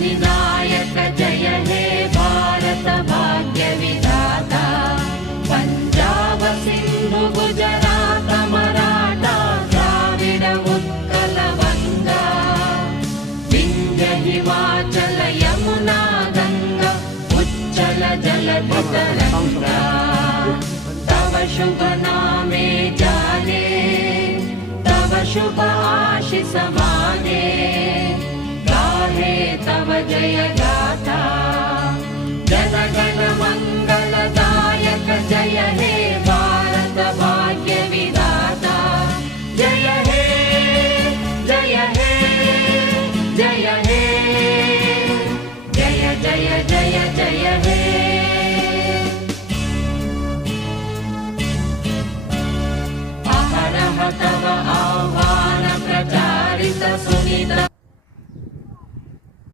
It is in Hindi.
विनायक जय हे भारत भाग्य विधाता पंजाब सिंधु गुजरात मराठा द्राविड उत्कल बंगा विंध्य हिमाचल यमुना गंगा उच्चल जलधि तरंगा तव शुभ नामे जाने तव शुभ आशीष माने गाहे तव जय